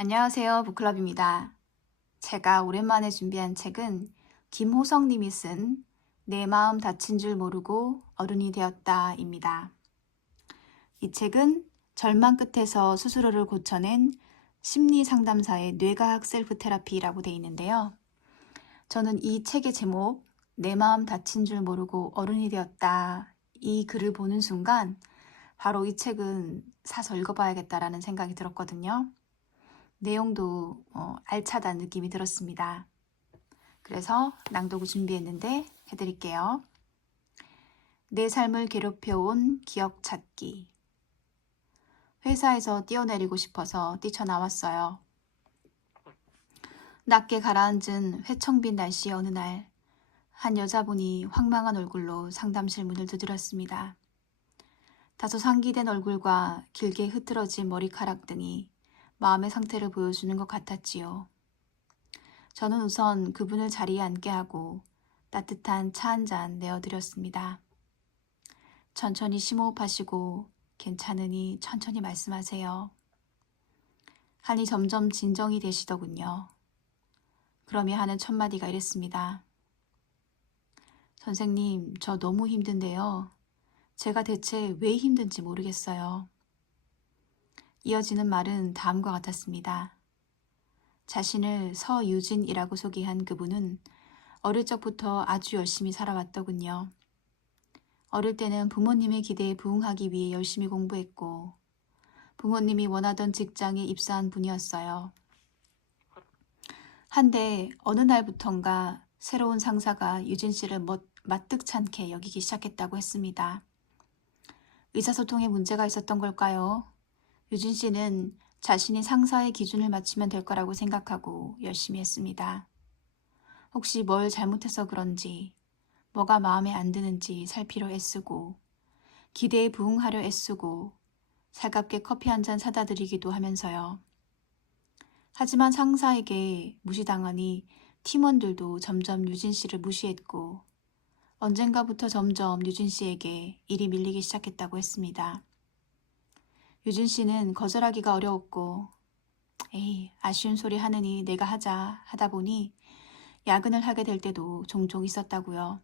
안녕하세요. 북클럽입니다. 제가 오랜만에 준비한 책은 김호성님이 쓴 내 마음 다친 줄 모르고 어른이 되었다입니다. 이 책은 절망 끝에서 스스로를 고쳐낸 심리상담사의 뇌과학 셀프 테라피라고 되어 있는데요. 저는 이 책의 제목 내 마음 다친 줄 모르고 어른이 되었다 이 글을 보는 순간 바로 이 책은 사서 읽어봐야겠다라는 생각이 들었거든요. 내용도 알차다는 느낌이 들었습니다. 그래서 낭독을 준비했는데 해드릴게요. 내 삶을 괴롭혀온 기억 찾기. 회사에서 뛰어내리고 싶어서 뛰쳐나왔어요. 낮게 가라앉은 회청빈 날씨의 어느 날, 한 여자분이 황망한 얼굴로 상담실 문을 두드렸습니다. 다소 상기된 얼굴과 길게 흐트러진 머리카락 등이 마음의 상태를 보여주는 것 같았지요. 저는 우선 그분을 자리에 앉게 하고 따뜻한 차 한 잔 내어드렸습니다. 천천히 심호흡하시고 괜찮으니 천천히 말씀하세요. 하니 점점 진정이 되시더군요. 그러며 하는 첫마디가 이랬습니다. 선생님, 저 너무 힘든데요. 제가 대체 왜 힘든지 모르겠어요. 이어지는 말은 다음과 같았습니다. 자신을 서유진이라고 소개한 그분은 어릴 적부터 아주 열심히 살아왔더군요. 어릴 때는 부모님의 기대에 부응하기 위해 열심히 공부했고 부모님이 원하던 직장에 입사한 분이었어요. 한데 어느 날부턴가 새로운 상사가 유진 씨를 마뜩찮게 여기기 시작했다고 했습니다. 의사소통에 문제가 있었던 걸까요? 유진 씨는 자신이 상사의 기준을 맞추면 될 거라고 생각하고 열심히 했습니다. 혹시 뭘 잘못해서 그런지, 뭐가 마음에 안 드는지 살피려 애쓰고, 기대에 부응하려 애쓰고, 살갑게 커피 한 잔 사다 드리기도 하면서요. 하지만 상사에게 무시당하니 팀원들도 점점 유진 씨를 무시했고, 언젠가부터 점점 유진 씨에게 일이 밀리기 시작했다고 했습니다. 유진 씨는 거절하기가 어려웠고, 에이, 아쉬운 소리 하느니 내가 하다 보니 야근을 하게 될 때도 종종 있었다고요.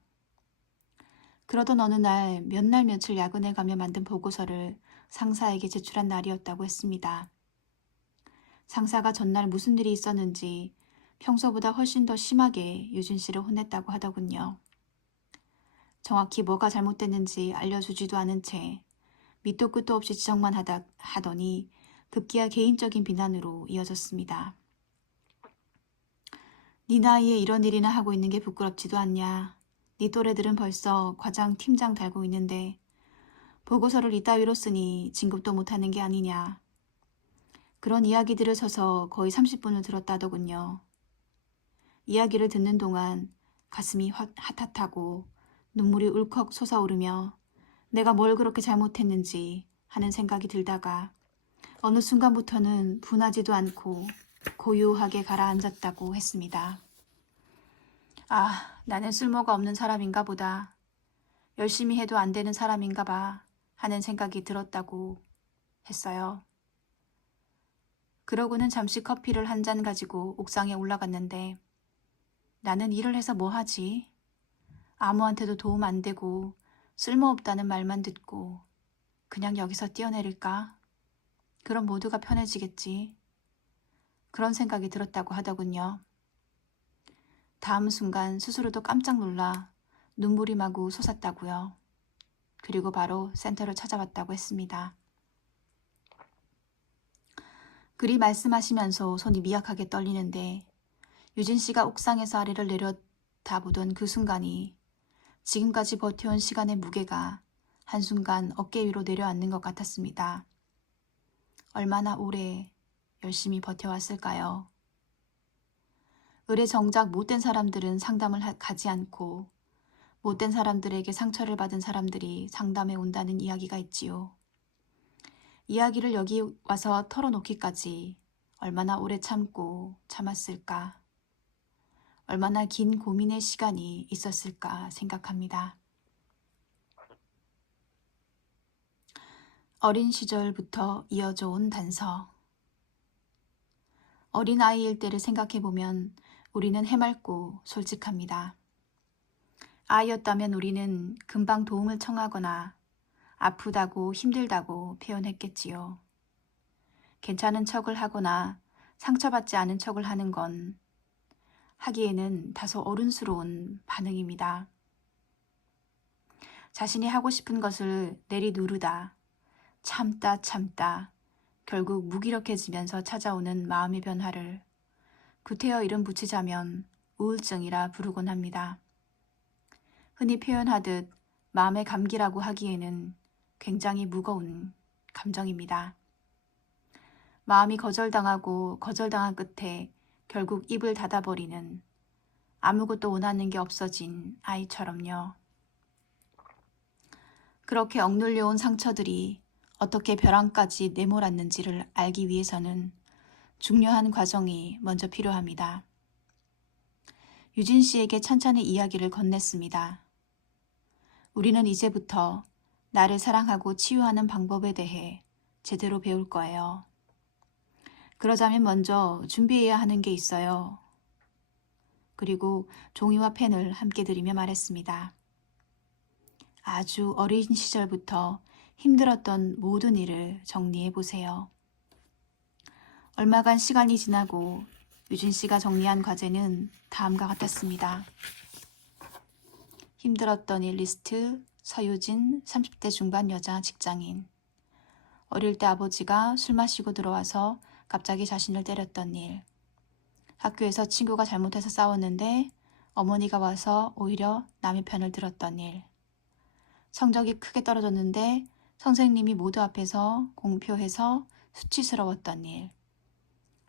그러던 어느 날 몇 날 며칠 야근에 가며 만든 보고서를 상사에게 제출한 날이었다고 했습니다. 상사가 전날 무슨 일이 있었는지 평소보다 훨씬 더 심하게 유진 씨를 혼냈다고 하더군요. 정확히 뭐가 잘못됐는지 알려주지도 않은 채 밑도 끝도 없이 지적만 하더니 급기야 개인적인 비난으로 이어졌습니다. 네 나이에 이런 일이나 하고 있는 게 부끄럽지도 않냐. 네 또래들은 벌써 과장, 팀장 달고 있는데 보고서를 이따위로 쓰니 진급도 못하는 게 아니냐. 그런 이야기들을 서서 거의 30분을 들었다더군요. 이야기를 듣는 동안 가슴이 핫핫하고 눈물이 울컥 솟아오르며 내가 뭘 그렇게 잘못했는지 하는 생각이 들다가 어느 순간부터는 분하지도 않고 고요하게 가라앉았다고 했습니다. 아, 나는 쓸모가 없는 사람인가 보다. 열심히 해도 안 되는 사람인가 봐 하는 생각이 들었다고 했어요. 그러고는 잠시 커피를 한 잔 가지고 옥상에 올라갔는데 나는 일을 해서 뭐 하지? 아무한테도 도움 안 되고 쓸모없다는 말만 듣고 그냥 여기서 뛰어내릴까? 그럼 모두가 편해지겠지. 그런 생각이 들었다고 하더군요. 다음 순간 스스로도 깜짝 놀라 눈물이 마구 솟았다고요. 그리고 바로 센터를 찾아왔다고 했습니다. 그리 말씀하시면서 손이 미약하게 떨리는데 유진 씨가 옥상에서 아래를 내려다보던 그 순간이 지금까지 버텨온 시간의 무게가 한순간 어깨 위로 내려앉는 것 같았습니다. 얼마나 오래 열심히 버텨왔을까요? 의례 정작 못된 사람들은 상담을 가지 않고 못된 사람들에게 상처를 받은 사람들이 상담에 온다는 이야기가 있지요. 이야기를 여기 와서 털어놓기까지 얼마나 오래 참았을까? 얼마나 긴 고민의 시간이 있었을까 생각합니다. 어린 시절부터 이어져 온 단서. 어린아이일 때를 생각해보면 우리는 해맑고 솔직합니다. 아이였다면 우리는 금방 도움을 청하거나 아프다고 힘들다고 표현했겠지요. 괜찮은 척을 하거나 상처받지 않은 척을 하는 건 하기에는 다소 어른스러운 반응입니다. 자신이 하고 싶은 것을 내리누르다, 참다 결국 무기력해지면서 찾아오는 마음의 변화를 구태여 이름 붙이자면 우울증이라 부르곤 합니다. 흔히 표현하듯 마음의 감기라고 하기에는 굉장히 무거운 감정입니다. 마음이 거절당하고 거절당한 끝에 결국 입을 닫아버리는 아무것도 원하는 게 없어진 아이처럼요. 그렇게 억눌려온 상처들이 어떻게 벼랑까지 내몰았는지를 알기 위해서는 중요한 과정이 먼저 필요합니다. 유진 씨에게 찬찬히 이야기를 건넸습니다. 우리는 이제부터 나를 사랑하고 치유하는 방법에 대해 제대로 배울 거예요. 그러자면 먼저 준비해야 하는 게 있어요. 그리고 종이와 펜을 함께 들이며 말했습니다. 아주 어린 시절부터 힘들었던 모든 일을 정리해 보세요. 얼마간 시간이 지나고 유진 씨가 정리한 과제는 다음과 같았습니다. 힘들었던 일 리스트, 서유진, 30대 중반 여자 직장인. 어릴 때 아버지가 술 마시고 들어와서 갑자기 자신을 때렸던 일. 학교에서 친구가 잘못해서 싸웠는데 어머니가 와서 오히려 남의 편을 들었던 일. 성적이 크게 떨어졌는데 선생님이 모두 앞에서 공표해서 수치스러웠던 일.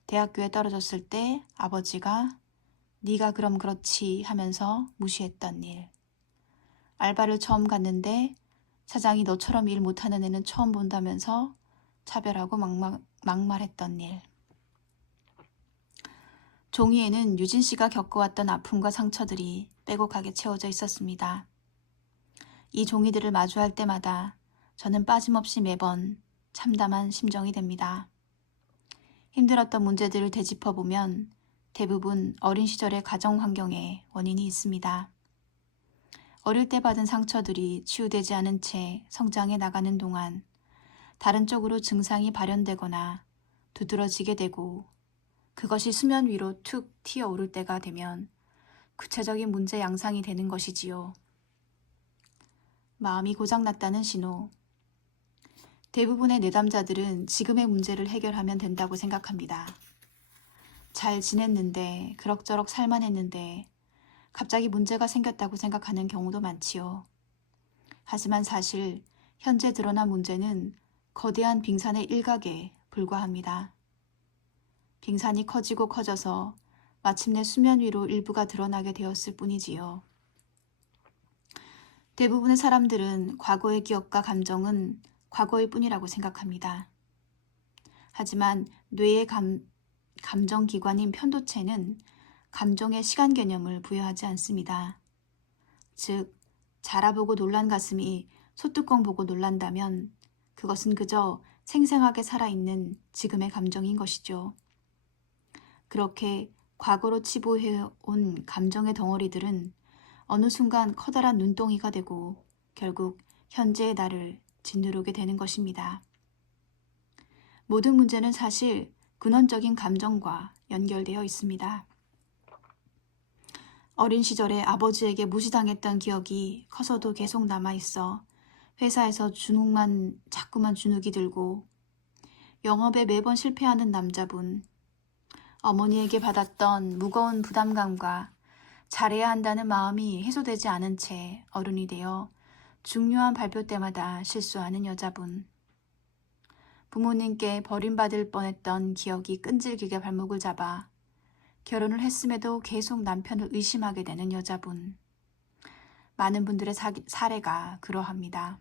대학교에 떨어졌을 때 아버지가 네가 그럼 그렇지 하면서 무시했던 일. 알바를 처음 갔는데 사장이 너처럼 일 못하는 애는 처음 본다면서 차별하고 막말했던 일. 종이에는 유진 씨가 겪어왔던 아픔과 상처들이 빼곡하게 채워져 있었습니다. 이 종이들을 마주할 때마다 저는 빠짐없이 매번 참담한 심정이 됩니다. 힘들었던 문제들을 되짚어보면 대부분 어린 시절의 가정 환경에 원인이 있습니다. 어릴 때 받은 상처들이 치유되지 않은 채 성장해 나가는 동안 다른 쪽으로 증상이 발현되거나 두드러지게 되고 그것이 수면 위로 툭 튀어오를 때가 되면 구체적인 문제 양상이 되는 것이지요. 마음이 고장났다는 신호. 대부분의 내담자들은 지금의 문제를 해결하면 된다고 생각합니다. 잘 지냈는데, 그럭저럭 살만했는데 갑자기 문제가 생겼다고 생각하는 경우도 많지요. 하지만 사실 현재 드러난 문제는 거대한 빙산의 일각에 불과합니다. 빙산이 커지고 커져서 마침내 수면 위로 일부가 드러나게 되었을 뿐이지요. 대부분의 사람들은 과거의 기억과 감정은 과거일 뿐이라고 생각합니다. 하지만 뇌의 감정기관인 편도체는 감정의 시간 개념을 부여하지 않습니다. 즉, 자라보고 놀란 가슴이 소뚜껑 보고 놀란다면 그것은 그저 생생하게 살아있는 지금의 감정인 것이죠. 그렇게 과거로 치부해온 감정의 덩어리들은 어느 순간 커다란 눈덩이가 되고 결국 현재의 나를 짓누르게 되는 것입니다. 모든 문제는 사실 근원적인 감정과 연결되어 있습니다. 어린 시절에 아버지에게 무시당했던 기억이 커서도 계속 남아있어 회사에서 자꾸만 주눅이 들고 영업에 매번 실패하는 남자분, 어머니에게 받았던 무거운 부담감과 잘해야 한다는 마음이 해소되지 않은 채 어른이 되어 중요한 발표 때마다 실수하는 여자분, 부모님께 버림받을 뻔했던 기억이 끈질기게 발목을 잡아 결혼을 했음에도 계속 남편을 의심하게 되는 여자분. 많은 분들의 사례가 그러합니다.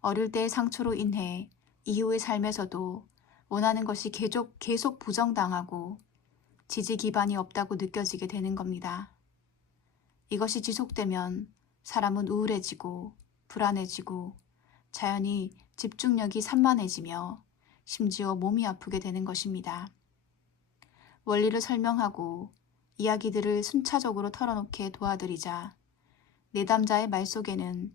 어릴 때의 상처로 인해 이후의 삶에서도 원하는 것이 계속 부정당하고 지지 기반이 없다고 느껴지게 되는 겁니다. 이것이 지속되면 사람은 우울해지고 불안해지고 자연히 집중력이 산만해지며 심지어 몸이 아프게 되는 것입니다. 원리를 설명하고 이야기들을 순차적으로 털어놓게 도와드리자 내담자의 말 속에는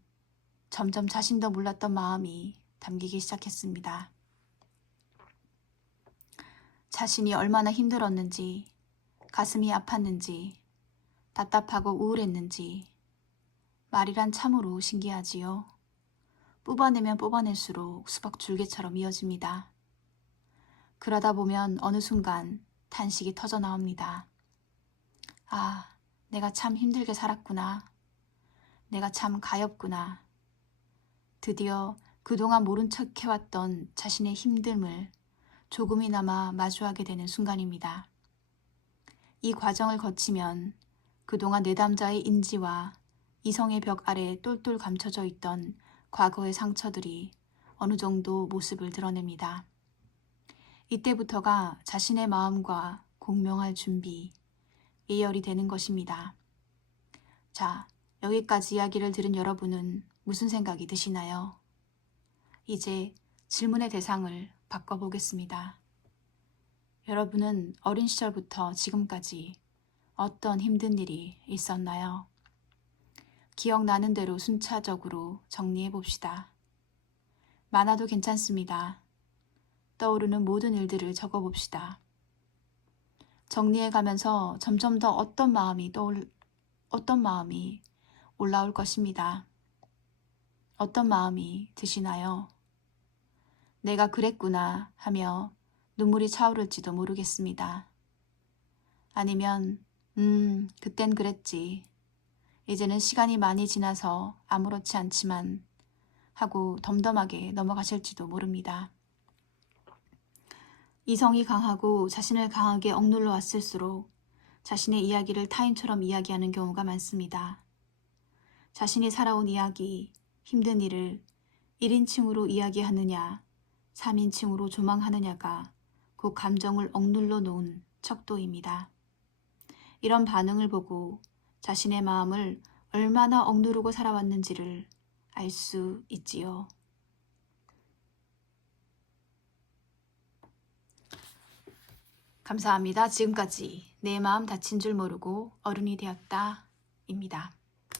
점점 자신도 몰랐던 마음이 담기기 시작했습니다. 자신이 얼마나 힘들었는지, 가슴이 아팠는지, 답답하고 우울했는지 말이란 참으로 신기하지요. 뽑아내면 뽑아낼수록 수박 줄기처럼 이어집니다. 그러다 보면 어느 순간 탄식이 터져 나옵니다. 아, 내가 참 힘들게 살았구나. 내가 참 가엾구나. 드디어 그동안 모른 척 해왔던 자신의 힘듦을 조금이나마 마주하게 되는 순간입니다. 이 과정을 거치면 그동안 내담자의 인지와 이성의 벽 아래 똘똘 감춰져 있던 과거의 상처들이 어느 정도 모습을 드러냅니다. 이때부터가 자신의 마음과 공명할 준비, 예열이 되는 것입니다. 자, 여기까지 이야기를 들은 여러분은 무슨 생각이 드시나요? 이제 질문의 대상을 바꿔보겠습니다. 여러분은 어린 시절부터 지금까지 어떤 힘든 일이 있었나요? 기억나는 대로 순차적으로 정리해 봅시다. 많아도 괜찮습니다. 떠오르는 모든 일들을 적어 봅시다. 정리해 가면서 점점 더 어떤 마음이 올라올 것입니다. 어떤 마음이 드시나요? 내가 그랬구나 하며 눈물이 차오를지도 모르겠습니다. 아니면 그땐 그랬지. 이제는 시간이 많이 지나서 아무렇지 않지만 하고 덤덤하게 넘어가실지도 모릅니다. 이성이 강하고 자신을 강하게 억눌러 왔을수록 자신의 이야기를 타인처럼 이야기하는 경우가 많습니다. 자신이 살아온 이야기, 힘든 일을 1인칭으로 이야기하느냐, 3인칭으로 조망하느냐가 그 감정을 억눌러 놓은 척도입니다. 이런 반응을 보고 자신의 마음을 얼마나 억누르고 살아왔는지를 알 수 있지요. 감사합니다. 지금까지 내 마음 다친 줄 모르고 어른이 되었다 입니다.